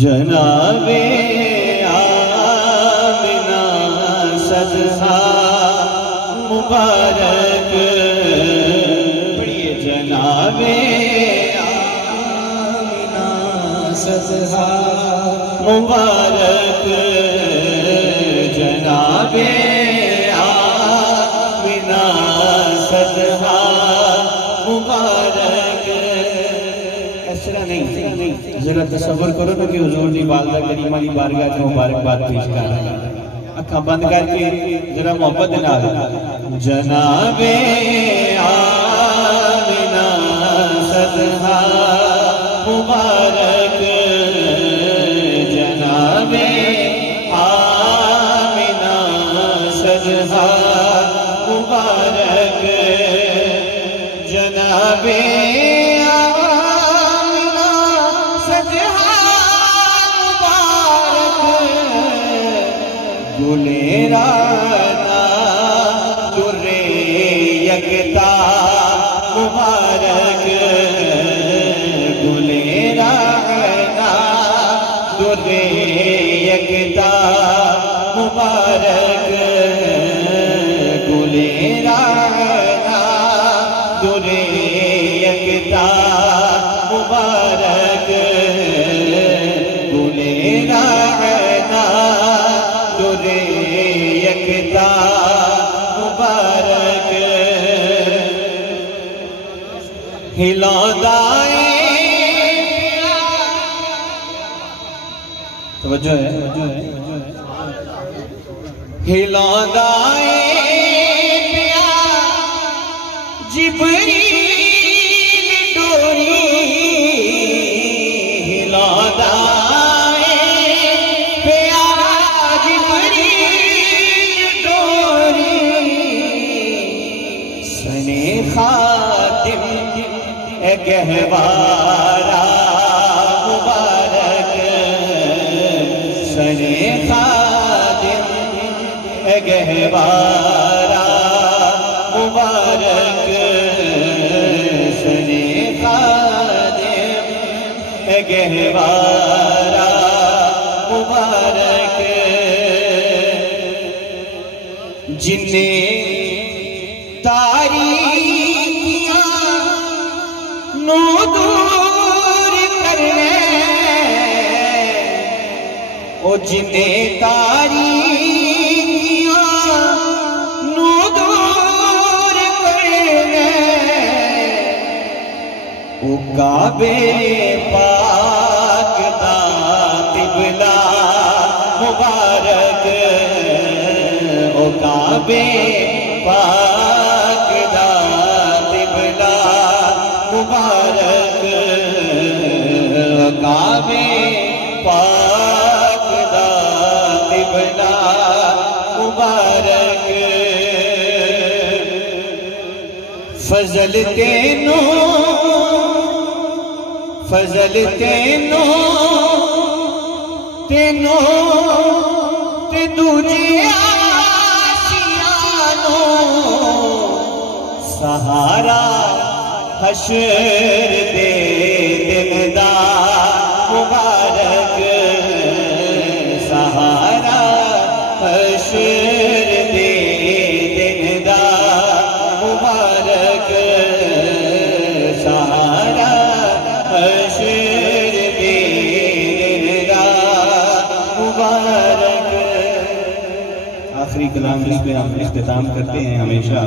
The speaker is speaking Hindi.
जनाबे आमिना सदहा मुबारक पढ़िए। जनाबे आमिना सदहा मुबारक, जनाबे आमिना सदहा मुबारक। ऐसा नहीं, जरा तसव्वुर करो ना कि हुजूर दी वालदा करीमा दी बारगाह च मुबारकबाद पेश कर रहे हैं। अखां बंद करके जरा मोहब्बत नाल जनाबे आमिना सदहा मुबारक, जनाबे आमिना सदहा मुबारक, जनाबे गुलेराना दुर्रे यकता मुबारक, गुलेराना दुर्रे यकता मुबारक, गुलेराना दुर्रे यकता मुबारक, गुलेराना दुर्रे यकता मुबारक। हिलौदाए तवज्जो है, हिलौदाए जिब्रील डोरी, हिलौदाए सने खातिम गहवारा मुबारक, सने खातिम गहवारा मुबारक, सने खातिम गहवारा मुबारक। जिन्ने तारीकियां नू दूर करने, ओ जिन्ने तारीकियां नू दूर करने, ओ काबे पाक दा तिबला मुबारक, ओ काबे पाक दा तिबला मुबारक, काबे पाक दा तिबला मुबारक। फजल तेनो तेनो ते दूजे सहारा हशर दे दिन दा मुबारक, सहारा हशर दे दिन दा मुबारक, सहारा हशर दे दिन दा मुबारक। आखिरी कलाम जिस पे हम इख्तिताम करते हैं हमेशा